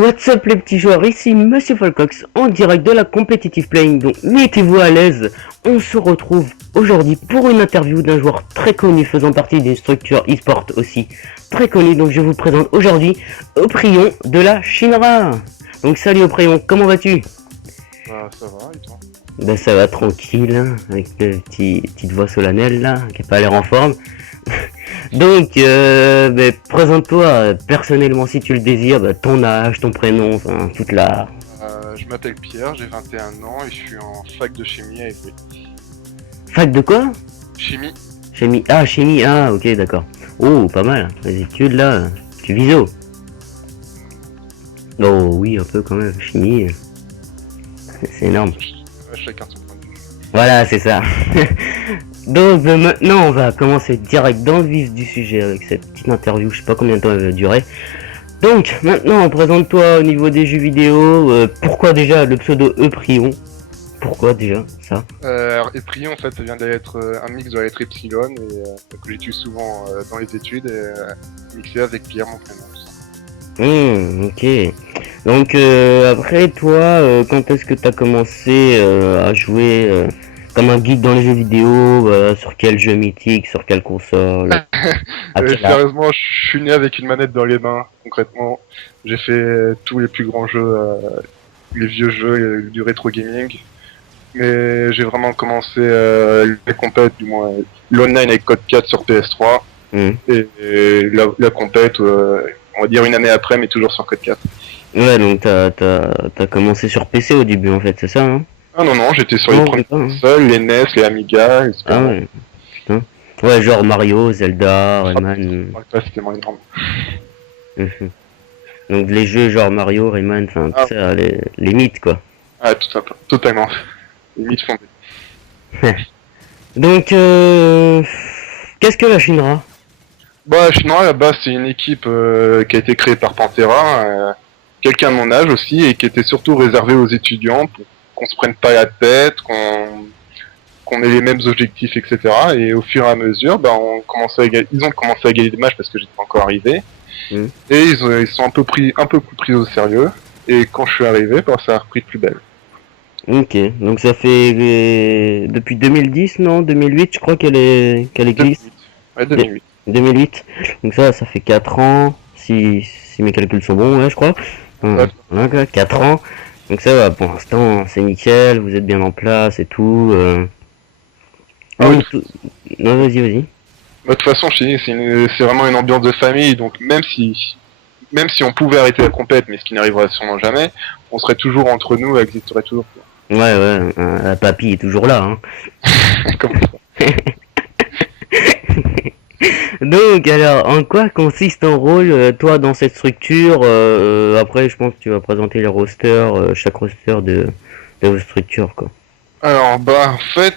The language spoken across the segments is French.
What's up les petits joueurs, ici Monsieur Folcox en direct de la Competitive Playing, donc mettez-vous à l'aise. On se retrouve aujourd'hui pour une interview d'un joueur très connu faisant partie d'une structure e-sport aussi très connue. Donc je vous présente aujourd'hui Oprion de la Shinra. Donc salut Oprion, comment vas-tu? Ça va, et toi? Ben ça va tranquille, hein, avec une petite voix solennelle là, qui a pas l'air en forme. Donc, présente-toi personnellement si tu le désires, ton âge, ton prénom, enfin, toute la... Je m'appelle Pierre, j'ai 21 ans et je suis en fac de chimie à Évry. Fac de quoi? Chimie? Chimie, ok, d'accord. Oh, pas mal, les études là, tu vises haut. Oh oui, un peu quand même, chimie, c'est énorme. Chacun son point de vue. Voilà, c'est ça. Donc maintenant on va commencer direct dans le vif du sujet avec cette petite interview, je sais pas combien de temps elle va durer. Donc maintenant présente-toi au niveau des jeux vidéo, pourquoi déjà le pseudo Euprion? Pourquoi déjà ça? Eprio en fait ça vient d'être un mix de la lettre Epsilon et que j'utilise souvent dans les études et mixé avec Pierre mon prénom. Ok. Donc après toi, quand est-ce que t'as commencé à jouer comme un geek dans les jeux vidéo, sur quel jeu mythique, sur quelle console? À quel âge? Sérieusement, je suis né avec une manette dans les mains, concrètement. J'ai fait tous les plus grands jeux, les vieux jeux du rétro gaming. Mais j'ai vraiment commencé les compètes, du moins l'online avec Code 4 sur PS3 et la compète, on va dire une année après, mais toujours sur Code 4. Ouais, donc t'as commencé sur PC au début en fait, c'est ça, hein? Ah non, j'étais sur les Non, premières c'est pas, hein. consoles, les NES, les Amiga, etc. Ah ouais, putain. Ouais, genre Mario, Zelda, Rayman. Ouais, c'était moins énorme. Mhm. Donc les jeux genre Mario, Rayman, enfin tout Ah, ça, les mythes quoi. ah tout ça, totalement. Les mythes fondés. Donc, qu'est-ce que la Shinra? Bah, Shinra, là-bas, c'est une équipe qui a été créée par Pantera, quelqu'un de mon âge aussi, et qui était surtout réservée aux étudiants pour qu'on se prenne pas la tête, qu'on ait les mêmes objectifs, etc. Et au fur et à mesure, bah, ils ont commencé à gagner des matchs parce que j'étais pas encore arrivé, Mm. et ils sont un peu plus pris au sérieux. Et quand je suis arrivé, bah, ça a repris de plus belle. Ok, donc ça fait depuis 2010, non? 2008, je crois qu'elle existe. 2008. Ouais, 2008. 2008. Donc ça fait 4 ans, si mes calculs sont bons, ouais, je crois. Ouais. Voilà, 4 ans. Donc ça va, pour l'instant, c'est nickel, vous êtes bien en place et tout. Ah oui. Non, vas-y. Bah, de toute façon, chez nous, c'est vraiment une ambiance de famille, donc même si on pouvait arrêter la compète, mais ce qui n'arriverait sûrement jamais, on serait toujours entre nous, elle existerait toujours. Ouais, papy est toujours là, hein. Comme ça. Donc, alors, en quoi consiste ton rôle, toi, dans cette structure? Après, je pense que tu vas présenter les rosters, chaque roster de vos structures, quoi. Alors, bah, en fait,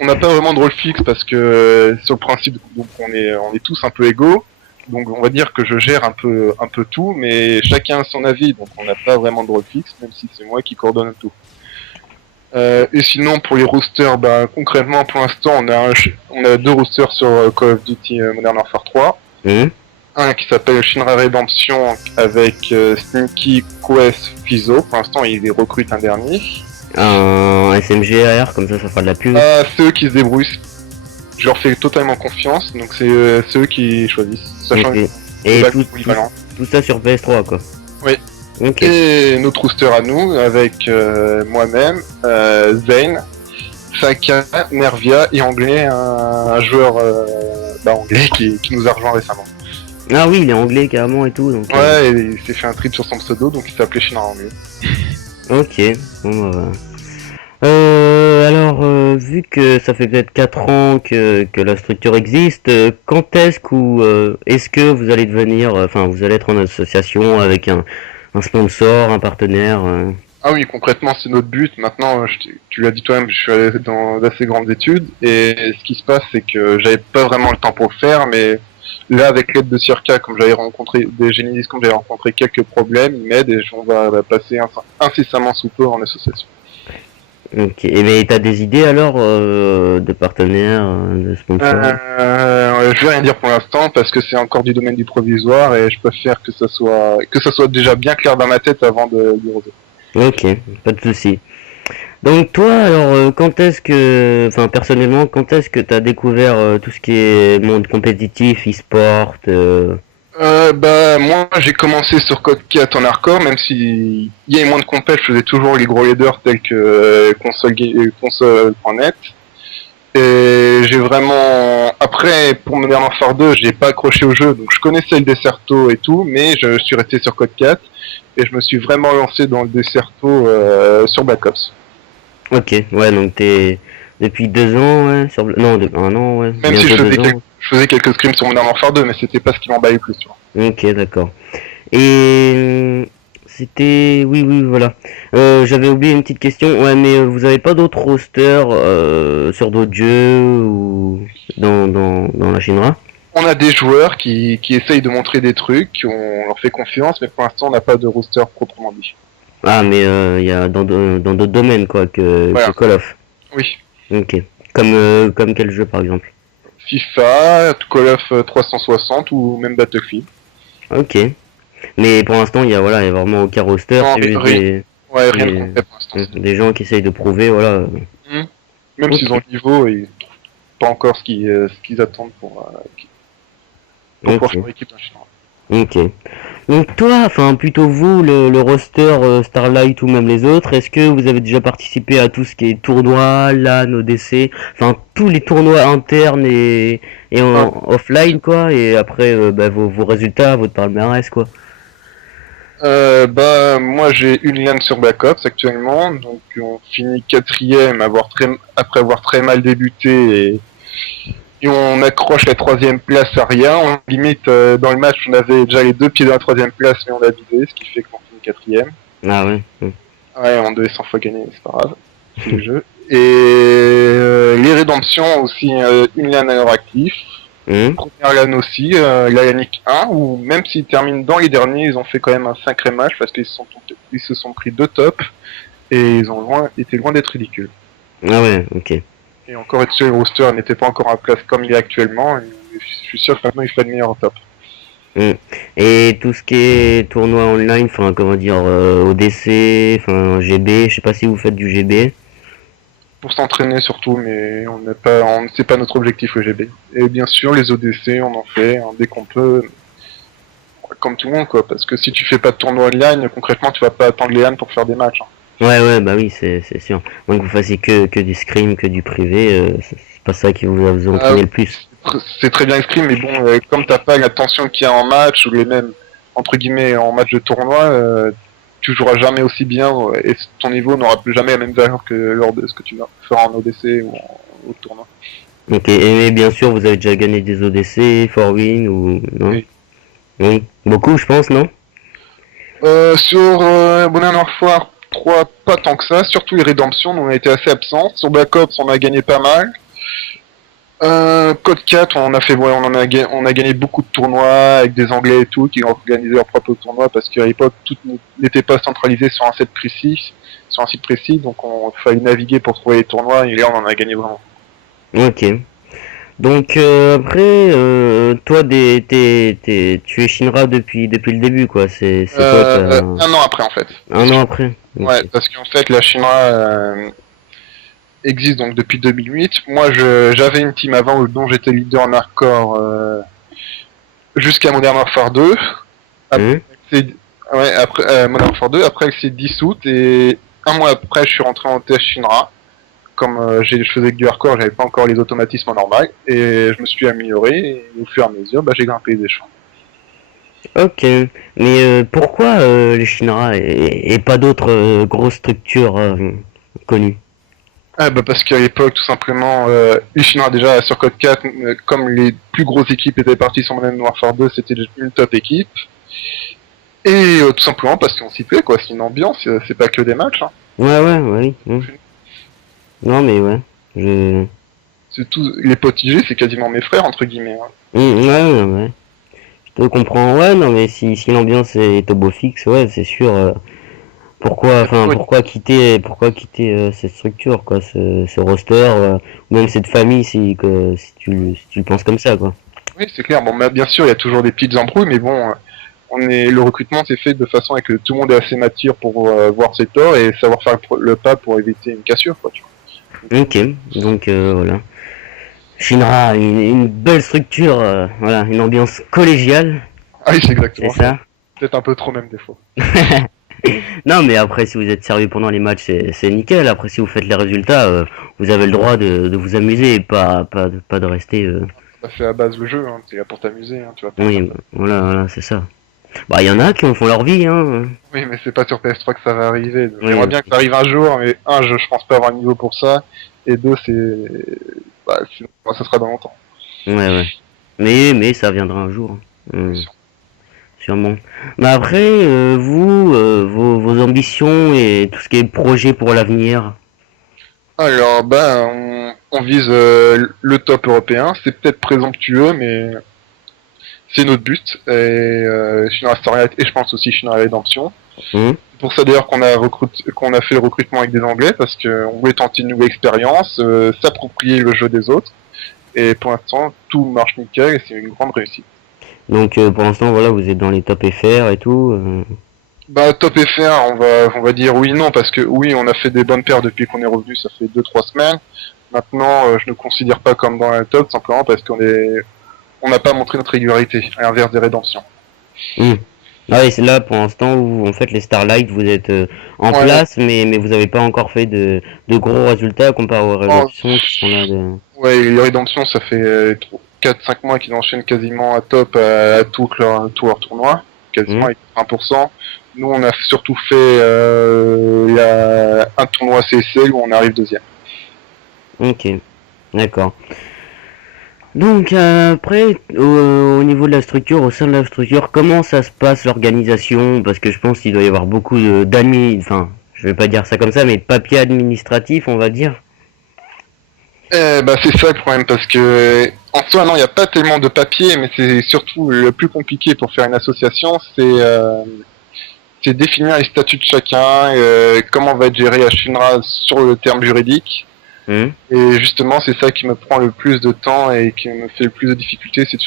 on n'a pas vraiment de rôle fixe parce que sur le principe, donc on est tous un peu égaux. Donc, on va dire que je gère un peu tout, mais chacun a son avis, donc on n'a pas vraiment de rôle fixe, même si c'est moi qui coordonne tout. Et sinon, pour les rosters, bah, concrètement, pour l'instant, on a deux rosters sur Call of Duty Modern Warfare 3. Un qui s'appelle Shinra Redemption avec Sneaky, Quest, Fizo. Pour l'instant, ils recrutent un dernier. Un SMGR, comme ça fera de la pub. C'est eux qui se débrouillent. Je leur fais totalement confiance, donc c'est eux qui choisissent. Sachant Okay. que Et tout ça sur PS3, quoi. Oui. Okay. Et notre rooster à nous, avec moi-même, Zane, Saka, Nervia et Anglais, un joueur anglais qui nous a rejoint récemment. Ah oui, il est anglais carrément et tout. Donc, ouais, et il s'est fait un trip sur son pseudo, donc il s'appelait Shinra anglais. Ok, bon bah... alors, vu que ça fait peut-être 4 ans que la structure existe, quand est-ce que vous allez devenir, vous allez être en association avec un sponsor, un partenaire Ah oui, concrètement, c'est notre but. Maintenant, tu l'as dit toi-même, je suis allé dans d'assez grandes études, et ce qui se passe, c'est que j'avais pas vraiment le temps pour le faire, mais là, avec l'aide de Circa, comme j'avais rencontré des génies, comme j'avais rencontré quelques problèmes, ils m'aident et on va passer incessamment sous peu en association. Ok. Et mais t'as des idées alors de partenaires, de sponsors? Je vais rien dire pour l'instant parce que c'est encore du domaine du provisoire et je préfère que ça soit déjà bien clair dans ma tête avant de dire aux autres. Ok, pas de souci. Donc toi, alors, quand est-ce que, enfin personnellement, quand est-ce que t'as découvert tout ce qui est monde compétitif, e-sport Bah moi j'ai commencé sur Code 4 en hardcore, même si il y a moins de compètes, je faisais toujours les gros leaders tels que console.net. Et j'ai vraiment après pour Modern Warfare 2, j'ai pas accroché au jeu, donc je connaissais le Desserto et tout, mais je suis resté sur Code 4 et je me suis vraiment lancé dans le Desserto sur Black Ops. Ok, ouais, donc t'es depuis 2 ans, ouais, non, un an, ouais, Même si bientôt 2 ans. je faisais quelques scrims sur Modern Warfare 2, mais c'était pas ce qui m'emballait le plus, tu vois. Ok, d'accord. Et c'était, oui, oui, voilà. J'avais oublié une petite question. Ouais, mais vous avez pas d'autres rosters sur d'autres jeux ou dans la Shinra? On a des joueurs qui essayent de montrer des trucs, on leur fait confiance, mais pour l'instant on n'a pas de roster proprement dit. Ah, mais il y a dans d'autres domaines quoi que Voilà, Call of. oui. Ok. Comme quel jeu par exemple? FIFA, Call of 360 ou même Battlefield. Ok. Mais pour l'instant, il y a vraiment aucun roster. Non, C'est juste ouais, rien de des, concret pour l'instant. des gens qui essayent de prouver, voilà. Hmm. Même s'ils ont Ok. le niveau, et pas encore ce qu'ils attendent pour pouvoir faire Ok. équipe d'un chinois. Ok. Donc toi, enfin plutôt vous, le roster Starlight ou même les autres, est-ce que vous avez déjà participé à tout ce qui est tournoi, LAN, ODC, enfin tous les tournois internes et Ah, offline quoi, et après bah, vos résultats, votre palmarès quoi. bah moi j'ai une LAN sur Black Ops actuellement, donc on finit quatrième après avoir très mal débuté et on accroche la troisième place à rien. On limite dans le match on avait déjà les deux pieds dans la troisième place mais on a vidé, ce qui fait qu'on finit quatrième. Ah ouais. Ouais, on devait 100 fois gagner, c'est pas grave, c'est le jeu. Et les rédemptions aussi une LAN à leur actif. Hmm. Première LAN aussi, la Yannick 1, où même s'ils terminent dans les derniers, ils ont fait quand même un sacré match parce ils se sont pris deux tops et ils ont été loin d'être ridicules. Ah ouais, ok. Et encore une le roster n'était pas encore en place comme il est actuellement, et je suis sûr que maintenant il fait de meilleur top. Hmm. Et tout ce qui est tournoi online, enfin comment dire, ODC, enfin GB, je sais pas si vous faites du GB. Pour s'entraîner surtout, mais c'est pas notre objectif le GB. Et bien sûr, les ODC, on en fait hein, dès qu'on peut, comme tout le monde, quoi. Parce que si tu fais pas de tournoi online, concrètement, tu vas pas attendre les LAN pour faire des matchs. Hein. Ouais, ouais, bah oui, c'est sûr. Moins que vous fassiez que du scrim, que du privé, c'est pas ça qui vous va vous Ah, entraîner le plus. c'est très bien écrit, mais bon, comme t'as pas la tension qu'il y a en match, ou les mêmes, entre guillemets, en match de tournoi, tu joueras jamais aussi bien, et ton niveau n'aura plus jamais la même valeur que lors de ce que tu vas faire en ODC ou au tournoi. Ok, et bien sûr, vous avez déjà gagné des ODC, 4Win ou non? Et, Oui, beaucoup, je pense, non? sur Modern Warfare 3, pas tant que ça, surtout les rédemptions, on a été assez absents. Sur Black Ops, on a gagné pas mal. Code 4, on a gagné beaucoup de tournois avec des Anglais et tout qui ont organisé leur propre tournoi parce qu'à l'époque tout n'était pas centralisé sur un site précis, donc on fallait naviguer pour trouver les tournois et là on en a gagné vraiment. Ok. Donc après, toi, tu es Shinra depuis le début, quoi. C'est quoi, t'as Un an après en fait. un an après? Ouais, Ok. parce qu'en fait la Shinra existe donc depuis 2008. Moi j'avais une team avant dont j'étais leader en hardcore jusqu'à Modern Warfare 2. Hein. Après Modern Warfare 2, après elle s'est dissoute et un mois après je suis rentré en TS Shinra. Comme je faisais que du hardcore, j'avais pas encore les automatismes en normal et je me suis amélioré et au fur et à mesure bah, j'ai grimpé les échelons. Ok. Mais pourquoi les Shinra et pas d'autres grosses structures connues? Ah, bah parce qu'à l'époque tout simplement les Chinois déjà sur Code 4 comme les plus grosses équipes étaient parties sur Modern Warfare 2 c'était une top équipe et tout simplement parce qu'on s'y plaît quoi, c'est une ambiance, c'est pas que des matchs. Hein. Ouais, ouais, ouais, oui. Non, mais ouais. Je... C'est tout, les potes IG c'est quasiment mes frères entre guillemets. Hein. Ouais, ouais, ouais. Je te comprends. Ouais, non, mais si l'ambiance est au beau fixe, ouais, c'est sûr. Oui, pourquoi quitter cette structure, quoi, ce roster, ou même cette famille, si tu le penses comme ça, quoi. oui, c'est clair. Bon, bien sûr, il y a toujours des petites embrouilles, mais bon, le recrutement c'est fait de façon à que tout le monde est assez mature pour voir ses torts et savoir faire le pas pour éviter une cassure, quoi, tu Ok, donc voilà. Shinra, une belle structure, voilà, une ambiance collégiale, vois. Ah oui, c'est c'est exactement ça. ça. Peut-être un peu trop même des fois. Non, mais après, si vous êtes sérieux pendant les matchs, c'est nickel. Après, si vous faites les résultats, vous avez le droit de vous amuser et pas de rester. Ça fait à base le jeu, hein. T'es là pour t'amuser, hein. Tu vas pas en faire. Oui, voilà, c'est ça. Bah, il y en a qui en font leur vie, hein. Oui, mais c'est pas sur PS3 que ça va arriver. J'aimerais Oui, bien que ça arrive un jour, mais un, je pense pas avoir le niveau pour ça, et deux, ça sera dans longtemps. ouais. Mais ça viendra un jour, hein. Oui, sûr. Sûrement. Mais après, vos ambitions et tout ce qui est projet pour l'avenir. Alors, on vise le top européen. C'est peut-être présomptueux, mais c'est notre but. Et Shinra Starlight, et je pense aussi Shinra Redemption. Hein. C'est pour ça d'ailleurs qu'on a fait le recrutement avec des Anglais, parce qu'on voulait tenter une nouvelle expérience, s'approprier le jeu des autres. Et pour l'instant, tout marche nickel et c'est une grande réussite. Donc pour l'instant, voilà, vous êtes dans les top FR et tout. Bah top FR, on va dire oui non parce que oui on a fait des bonnes paires depuis qu'on est revenu, ça fait 2-3 semaines. Maintenant je ne considère pas comme dans la top simplement parce on n'a pas montré notre régularité à l'inverse des rédemptions. Hmm. Ah oui, c'est là pour l'instant où en fait les Starlight vous êtes en Ouais, place, mais vous avez pas encore fait de gros résultats comparé aux oh, rédemptions qui sont là. ouais les rédemptions ça fait 4-5 mois qu'ils enchaînent quasiment à top à tous leurs tournois, quasiment Hmm. avec 1%. Nous on a surtout fait un tournoi CSL où on arrive deuxième. Ok, d'accord. Donc après, au niveau de la structure, au sein de la structure, comment ça se passe l'organisation? Parce que je pense qu'il doit y avoir beaucoup enfin, je vais pas dire ça comme ça, mais de papier administratif, on va dire. C'est ça le problème parce que en soi non il n'y a pas tellement de papier mais c'est surtout le plus compliqué pour faire une association c'est définir les statuts de chacun, comment va être géré à Shinra sur le terme juridique Hmm. et justement c'est ça qui me prend le plus de temps et qui me fait le plus de difficultés c'est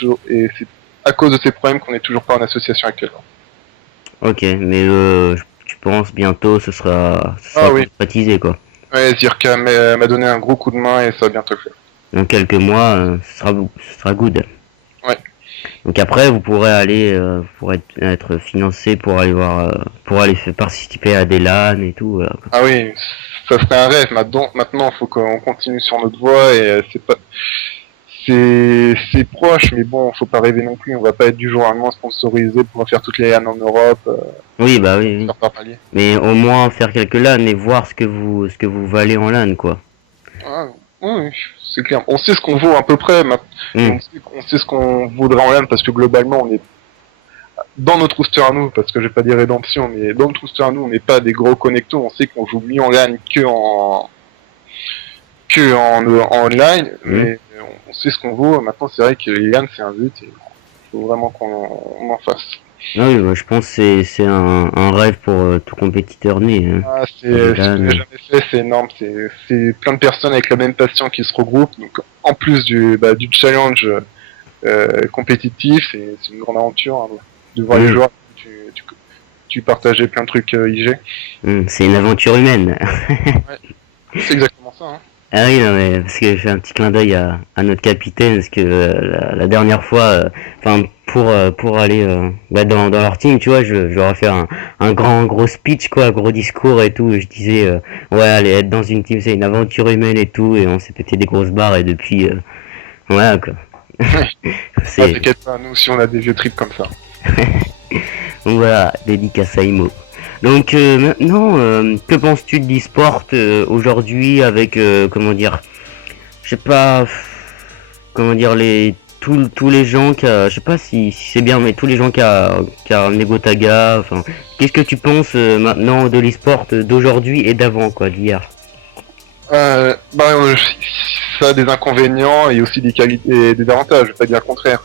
à cause de ces problèmes qu'on n'est toujours pas en association actuellement. Ok, mais tu penses bientôt ce Ah sera oui, concrétisé quoi. ouais, Zirka m'a donné un gros coup de main et ça va bientôt le faire. Dans quelques mois, ce sera good. Ouais. Donc après, vous pourrez aller, vous pourrez être financé pour aller participer à des LAN et tout. Voilà, quoi. Ah oui, ça serait un rêve. Maintenant, faut qu'on continue sur notre voie et c'est proche, mais bon, faut pas rêver non plus. On va pas être du jour au lendemain sponsorisé pour faire toutes les LAN en Europe, Oui, bah oui. faire par palier. Mais au moins faire quelques LAN et voir ce que vous valez en LAN, quoi. Ah, oui, c'est clair. On sait ce qu'on vaut à peu près, et Hmm. on sait ce qu'on voudrait en LAN parce que globalement, on est dans notre roster à nous, parce que j'ai pas dit rédemption, mais dans notre roster à nous, on n'est pas des gros connectos. On sait qu'on joue mieux en LAN en online, Hmm. mais on sait ce qu'on vaut. Maintenant, c'est vrai que les LAN, c'est un but et il faut vraiment qu'on en fasse. Ah oui, bah, je pense que c'est un rêve pour tout compétiteur né. Hein. Ah, Les ce qu'on n'a LAN. jamais fait, c'est énorme. C'est plein de personnes avec la même passion qui se regroupent. Donc, en plus du challenge compétitif, c'est une grande aventure hein, de voir les Hmm. joueurs. Tu partageais plein de trucs IG. Hmm. C'est une aventure humaine. Ouais, c'est exactement ça. Hein. Ah oui, non, mais parce que je fais un petit clin d'œil à notre capitaine, parce que la dernière fois, enfin pour aller dans leur team, tu vois, je leur ai fait un gros speech, quoi, un gros discours et tout. Et je disais, ouais, aller être dans une team, c'est une aventure humaine et tout, et on s'est pété des grosses barres et depuis, voilà quoi. Ah, C'est t'inquiète pas, nous si on a des vieux trips comme ça. donc voilà, dédicace à Imo. Donc maintenant, que penses-tu de l'e-sport aujourd'hui avec comment dire, je sais pas, comment dire tous les gens je sais pas si c'est bien, mais tous les gens qui a ramené Gotaga, enfin, qu'est-ce que tu penses maintenant de l'e-sport d'aujourd'hui et d'avant, quoi, d'hier? Ça a des inconvénients et aussi des qualités et des avantages, je vais pas dire le contraire.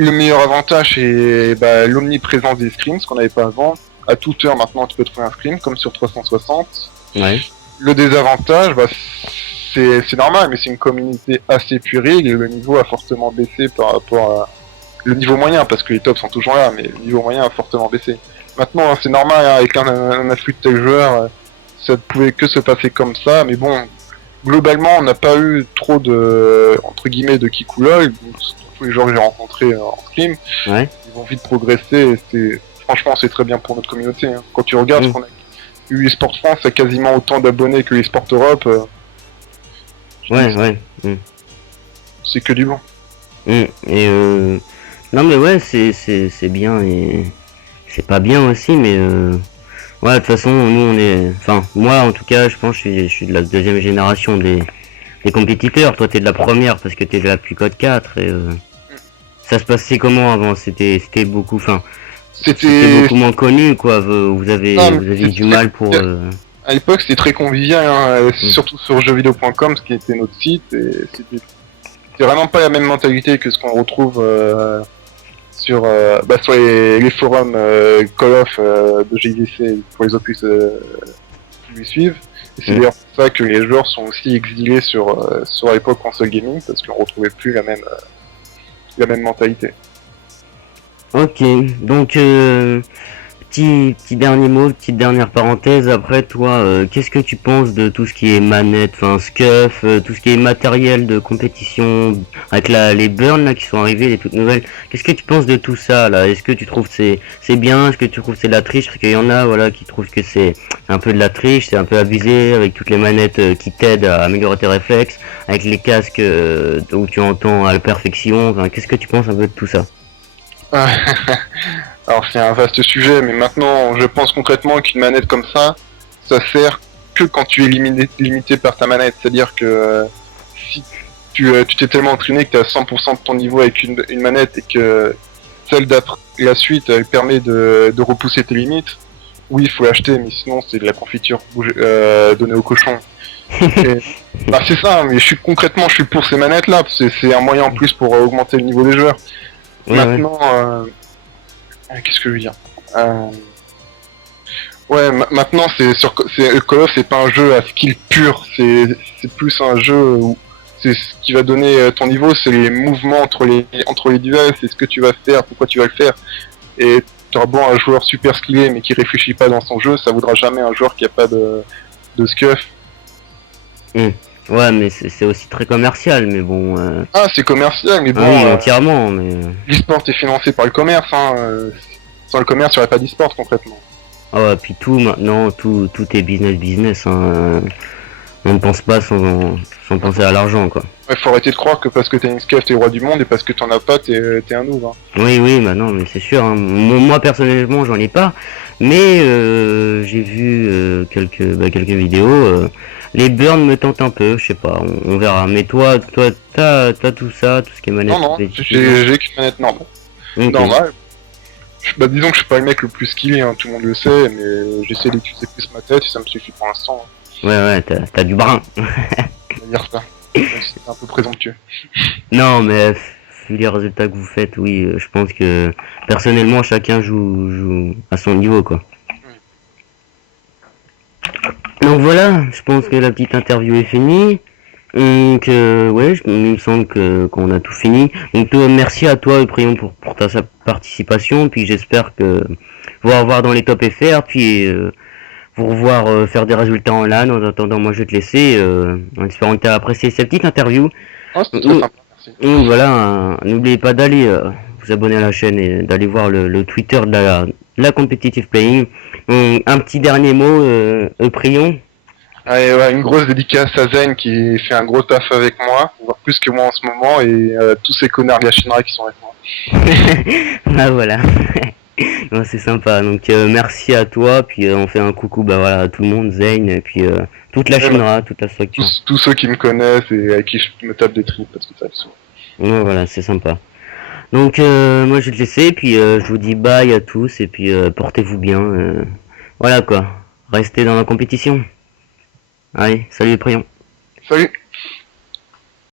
Le meilleur avantage c'est l'omniprésence des screens, ce qu'on n'avait pas avant. à toute heure maintenant tu peux trouver un scrim, comme sur 360. Ouais. Le désavantage, bah, c'est normal, mais c'est une communauté assez puérile et le niveau a fortement baissé par rapport à... Le niveau moyen, parce que les tops sont toujours là, mais le niveau moyen a fortement baissé. Maintenant, c'est normal, hein, avec un afflux de tels joueurs, ça ne pouvait que se passer comme ça, mais bon, globalement, on n'a pas eu trop de, entre guillemets, de kikoulol, tous les joueurs que j'ai rencontrés en scrim, Ouais. ils vont vite progresser, et franchement, c'est très bien pour notre communauté. Hein. Quand tu regardes ce qu'on a eu, eSport France a quasiment autant d'abonnés que eSport Europe. Ouais. C'est que du bon. Et non mais ouais, c'est bien et c'est pas bien aussi, mais ouais, de toute façon, nous on est, enfin moi en tout cas, je pense que je suis de la deuxième génération des compétiteurs. Toi t'es de la première parce que t'es de la depuis Code 4 et ça se passait comment avant? C'était beaucoup, enfin c'était beaucoup moins connu quoi. Vous avez du mal pour à l'époque, c'était très convivial, hein, surtout sur jeuxvideo.com, ce qui était notre site, et c'était vraiment pas la même mentalité que ce qu'on retrouve sur les forums Call of de JVC pour les opus qui lui suivent. Et c'est d'ailleurs pour ça que les joueurs sont aussi exilés sur l'époque console gaming, parce qu'on retrouvait plus la même mentalité. Ok, donc petit dernier mot, petite dernière parenthèse. Après, toi, qu'est-ce que tu penses de tout ce qui est manette, enfin SCUF, tout ce qui est matériel de compétition, avec les burns là qui sont arrivés, les toutes nouvelles. Qu'est-ce que tu penses de tout ça là? Est-ce que tu trouves c'est bien? Est-ce que tu trouves c'est de la triche? Parce qu'il y en a, voilà, qui trouvent que c'est un peu de la triche, c'est un peu abusé avec toutes les manettes qui t'aident à améliorer tes réflexes, avec les casques où tu entends à la perfection. Enfin, qu'est-ce que tu penses un peu de tout ça? Alors c'est un vaste sujet, mais maintenant je pense concrètement qu'une manette comme ça sert que quand tu es limité par ta manette. C'est-à-dire que si tu t'es tellement entraîné que tu es à 100% de ton niveau avec une manette et que celle d'après la suite permet de repousser tes limites, oui il faut l'acheter, mais sinon c'est de la confiture donnée au cochon. C'est ça, mais je suis pour ces manettes là, c'est un moyen en plus pour augmenter le niveau des joueurs. Maintenant, qu'est-ce que je veux dire maintenant Call of, c'est pas un jeu à skill pur, c'est plus un jeu où c'est ce qui va donner ton niveau, c'est les mouvements entre les duels, c'est ce que tu vas faire, pourquoi tu vas le faire. Et tu auras bon un joueur super skillé mais qui réfléchit pas dans son jeu, ça vaudra jamais un joueur qui a pas de scuff. Ouais, mais c'est aussi très commercial, mais bon. C'est commercial, mais bon. Oui, entièrement, mais. L'e-sport est financé par le commerce, hein. Sans le commerce, il n'y aurait pas d'e-sport concrètement. Ah ouais, puis tout maintenant, tout est business, hein. On ne pense pas sans penser à l'argent, quoi. Ouais, faut arrêter de croire que parce que t'as une SCUF, t'es roi du monde, et parce que t'en as pas, t'es un noob. Hein. Oui, bah non, mais c'est sûr. Hein. Moi, personnellement, j'en ai pas, mais j'ai vu quelques vidéos. Les burns me tentent un peu, je sais pas, on verra. Mais toi, t'as tout ça, tout ce qui est manette. Non, j'ai qu'une manette normale. Okay. Normal. Disons que je suis pas le mec le plus skillé, hein, tout le monde le sait, mais j'essaie d'utiliser plus ma tête et ça me suffit pour l'instant. Hein. Ouais, t'as du brin. On va dire ça. C'est un peu présomptueux. Non, mais vu les résultats que vous faites, oui, je pense que personnellement chacun joue à son niveau, quoi. Donc voilà, je pense que la petite interview est finie. Donc ouais, il me semble qu'on a tout fini. Donc merci à toi, Prion, pour ta participation. Puis j'espère que vous revoir dans les top FR, puis vous revoir faire des résultats en LAN. En attendant, moi je vais te laisser, en espérant que tu as apprécié cette petite interview. C'était très sympa, merci. Donc voilà, n'oubliez pas d'aller vous abonner à la chaîne et d'aller voir le Twitter de la competitive playing. Un petit dernier mot, Prion. Allez, une grosse dédicace à Zen qui fait un gros taf avec moi, voire plus que moi en ce moment, et tous ces connards de la Shinra qui sont avec moi. Ah voilà. Non, c'est sympa. Donc merci à toi, puis on fait un coucou à tout le monde, Zen, et puis toute la Shinra, toute la structure. Tous ceux qui me connaissent et à qui je me tape des tripes parce que ça souvent. Ouais, voilà, c'est sympa. Donc moi je vais te laisser, puis je vous dis bye à tous, et puis portez-vous bien. Voilà quoi. Restez dans la compétition. Allez, salut Prion. Salut.